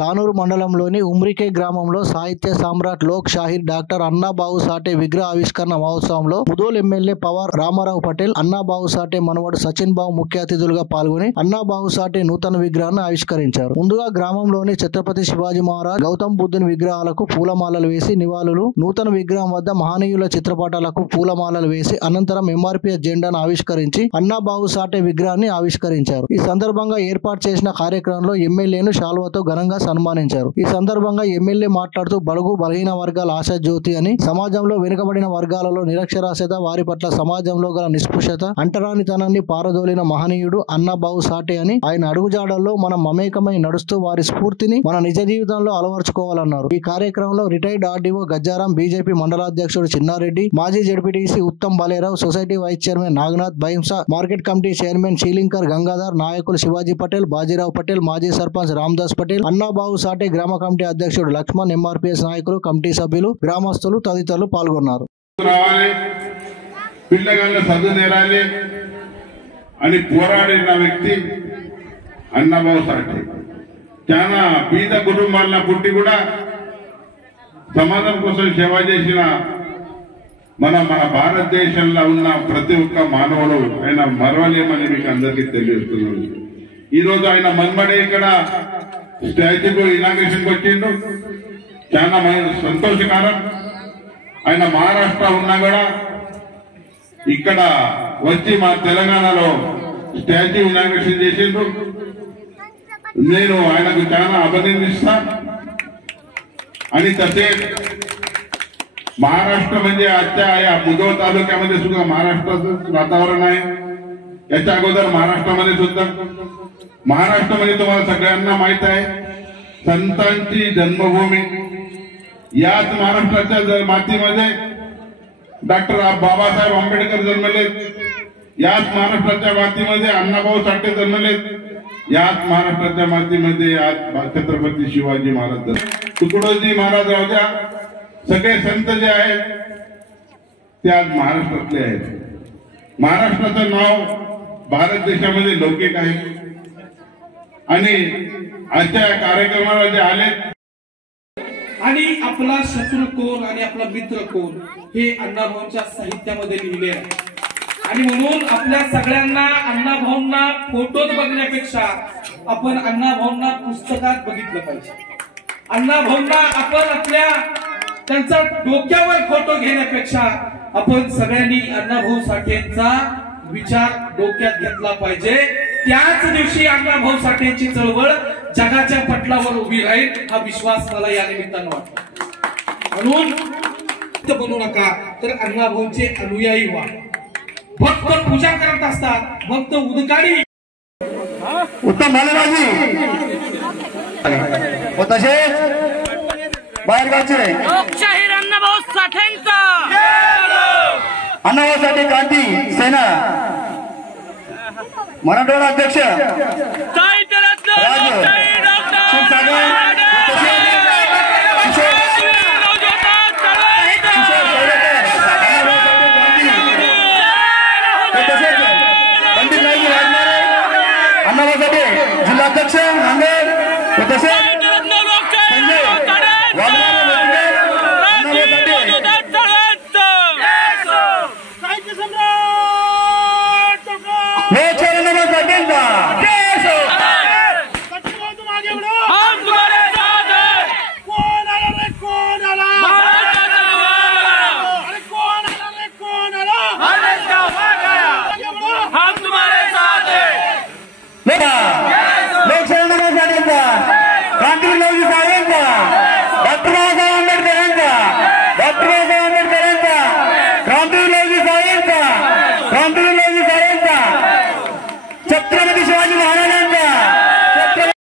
తానూరు మండలంలోని ఉమ్రికే గ్రామంలో సాహిత్య సామ్రాట్ లోక్ షాహిర్ డాక్టర్ అన్నాబావు సాటే విగ్రహ ఆవిష్కరణ మహోత్సవంలో ముదోల్ ఎమ్మెల్యే పవార్ రామారావు పటేల్, అన్నాబావు సాటే మనవడు సచిన్ బాబు ముఖ్య అతిథులుగా పాల్గొని అన్నాబావు సాటే నూతన విగ్రహాన్ని ఆవిష్కరించారు. ముందుగా గ్రామంలోని ఛత్రపతి శివాజీ మహారాజ్, గౌతమ్ బుద్ధుని విగ్రహాలకు పూలమాలలు వేసి నివాళులు, నూతన విగ్రహం వద్ద మహనీయుల చిత్రపటాలకు పూలమాలలు వేసి అనంతరం ఎంఆర్పీఎస్ జెండాను ఆవిష్కరించి అన్నాబావు సాటే విగ్రహాన్ని ఆవిష్కరించారు. ఈ సందర్భంగా ఏర్పాటు చేసిన కార్యక్రమంలో ఎమ్మెల్యేను శాల్వాతో ఘనంగా సన్మానించారు. ఈ సందర్భంగా ఎమ్మెల్యే మాట్లాడుతూ బడుగు బలహీన వర్గాల ఆశాజ్యోతి అని, సమాజంలో వెనుకబడిన వర్గాలలో నిరక్షరాస్యత, వారి పట్ల సమాజంలో గల నిస్పృశత, అంటరానితనాన్ని పారదోలిన మహనీయుడు అన్నాబావు సాటే అని, ఆయన అడుగుజాడల్లో మనం మమేకమై నడుస్తూ వారి స్ఫూర్తిని మన నిజ జీవితంలో అలవర్చుకోవాలన్నారు. ఈ కార్యక్రమంలో రిటైర్డ్ ఆర్డీఓ గజ్జారాం, బీజేపీ మండలాధ్యక్షుడు చిన్నారెడ్డి, మాజీ ZPTC Uttam Balerao, society vice chairman Naganath, Bhainsa market committee chairman Shilinkar Gangadhar, నాయకులు శివాజీ పటేల్, బాజీరావు పటేల్, మాజీ సర్పంచ్ రామదాస్ పటేల్, అన్నాబావు సాటే గ్రామ కమిటీ అధ్యక్షుడు లక్ష్మణ్, ఎంఆర్పీఎస్ నాయకులు, కమిటీ సభ్యులు, గ్రామస్తులు తదితరులు పాల్గొన్నారు. అని పోరాడిన వ్యక్తి అన్నాబావు సాటే. చాలా పేద కుటుంబాల పుట్టి కూడా సమాజం కోసం సేవ చేసిన మన భారతదేశంలో ఉన్న ప్రతి ఒక్క మానవుడు ఆయన మరవలేమని మీకు అందరికీ తెలియజేస్తున్నాడు. ఈ రోజు ఆయన మన్మడే ఇక్కడ స్టాచ్యూకు ఇనాగ్రేషన్ వచ్చిండు. చాలా సంతోషకరం. ఆయన మహారాష్ట్ర ఉన్నా కూడా ఇక్కడ వచ్చి మా తెలంగాణలో స్టాచ్యూ ఇనాగ్రేషన్ చేసిండ్రు. నేను ఆయనకు చాలా अभिनंदिस्ता. आणि तसेच महाराष्ट्र म्हणजे आजच्या या मुदोळ तालुक्यामध्ये सुद्धा महाराष्ट्राचं वातावरण आहे. याच्या अगोदर महाराष्ट्रामध्ये सुद्धा महाराष्ट्रामध्ये तुम्हाला सगळ्यांना माहित आहे संतांची जन्मभूमी. याच महाराष्ट्राच्या मातीमध्ये डॉक्टर बाबासाहेब आंबेडकर जन्मले. याच महाराष्ट्राच्या मातीमध्ये अण्णाभाऊ साठे जन्मले. याच महाराष्ट्राच्या मातीमध्ये आज छत्रपती शिवाजी महाराज, तुकडोजी महाराज राजा, सगळे संत जे आहेत ते आज महाराष्ट्रातले आहेत. महाराष्ट्राचं नाव भारत देशामध्ये लौकिक आहे आणि आजच्या कार्यक्रमाला जे आले आणि आपला शत्रू कोण आणि आपला मित्र कोण हे अण्णाभाऊंच्या साहित्यामध्ये लिहिले आहे. आणि म्हणून आपल्या सगळ्यांना अण्णाभाऊंना फोटोत बघण्यापेक्षा आपण अण्णाभाऊंना पुस्तकात बघितलं पाहिजे. अण्णाभाऊंना आपण आपल्या त्यांचा डोक्यावर फोटो घेण्यापेक्षा आपण सगळ्यांनी अण्णाभाऊ साठेंचा विचार डोक्यात घेतला पाहिजे. त्याच दिवशी अण्णाभाऊ साठेंची चळवळ जगाच्या पटलावर उभी राहील हा विश्वास मला या निमित्तानं वाटतो. म्हणून बनू नका तर अण्णाभाऊंचे अनुयायी व्हा. भक्त पूजा करत असतात, भक्त उदकाडी उत्तम भालेराजी व तसेच बाहेरगावचे लोकशाहीर अण्णाभाऊ साठेंचा, अण्णाभाऊ साठे क्रांती सेना मराठवाडा अध्यक्ष साहित्यरत्न